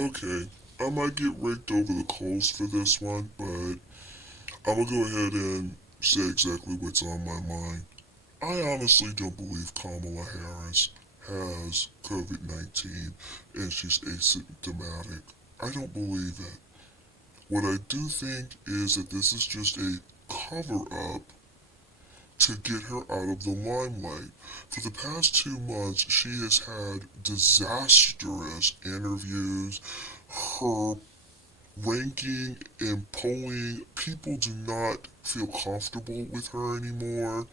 Okay, I might get raked over the coals for this one, but I'm gonna go ahead and say exactly what's on my mind. I honestly don't believe Kamala Harris has COVID-19 and she's asymptomatic. I don't believe it. What I do think is that this is just a cover up to get her out of the limelight. For the past 2 months, she has had disastrous interviews. Her ranking and polling, people do not feel comfortable with her anymore.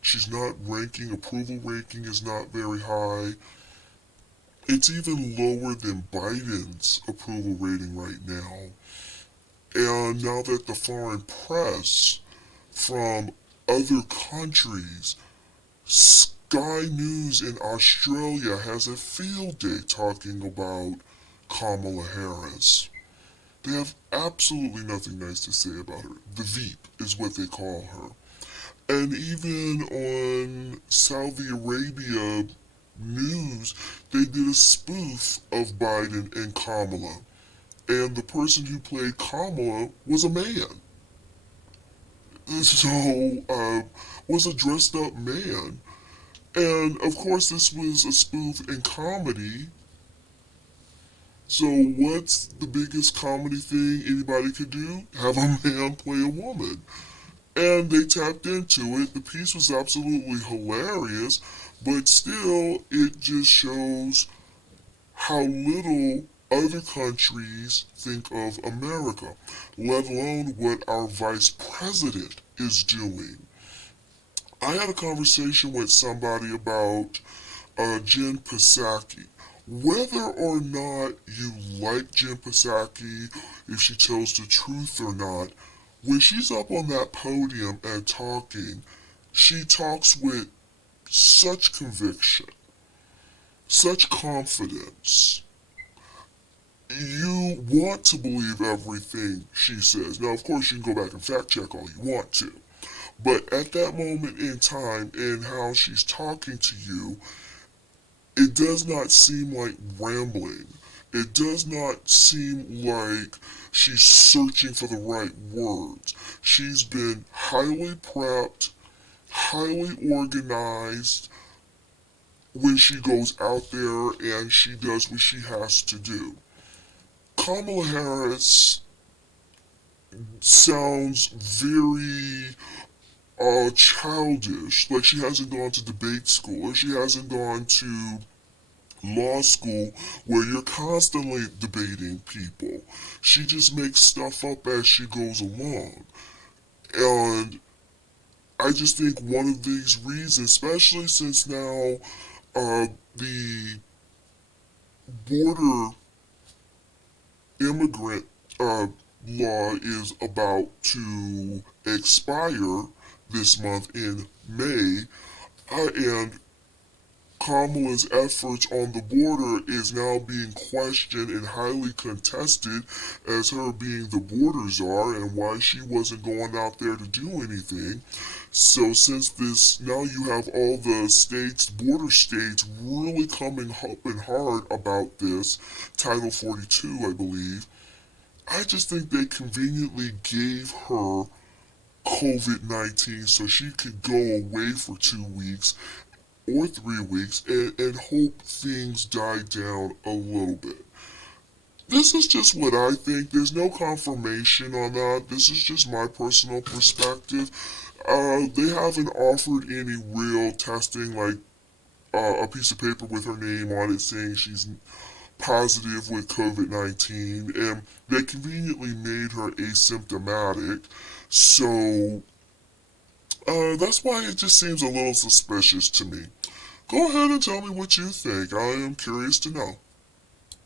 She's not ranking, approval ranking is not very high. It's even lower than Biden's approval rating right now. And now that the foreign press from other countries, Sky News in Australia has a field day talking about Kamala Harris. They have absolutely nothing nice to say about her. The Veep is what they call her. And even on Saudi Arabia news, they did a spoof of Biden and Kamala. And the person who played Kamala was a man. So, was a dressed up man. And of course, this was a spoof in comedy. So, what's the biggest comedy thing anybody could do? Have a man play a woman. And they tapped into it. The piece was absolutely hilarious, but still, it just shows how little other countries think of America, let alone what our vice president is doing. I had a conversation with somebody about Jen Psaki. Whether or not you like Jen Psaki, if she tells the truth or not, when she's up on that podium and talking, she talks with such conviction, such confidence. You want to believe everything she says. Now, of course, you can go back and fact check all you want to. But at that moment in time and how she's talking to you, it does not seem like rambling. It does not seem like she's searching for the right words. She's been highly prepped, highly organized when she goes out there and she does what she has to do. Kamala Harris sounds very childish, like she hasn't gone to debate school or she hasn't gone to law school where you're constantly debating people. She just makes stuff up as she goes along. And I just think one of these reasons, especially since now the border immigrant law is about to expire this month in May, and Kamala's efforts on the border is now being questioned and highly contested as her being the border czar and why she wasn't going out there to do anything. So since this, now you have all the states, border states, really coming up and hard about this, Title 42, I believe, I just think they conveniently gave her COVID-19 so she could go away for 2 weeks or 3 weeks and hope things die down a little bit. This is just what I think. There's no confirmation on that. This is just my personal perspective. They haven't offered any real testing, like a piece of paper with her name on it saying she's positive with COVID-19, and they conveniently made her asymptomatic. So that's why it just seems a little suspicious to me. Go ahead and tell me what you think. I am curious to know.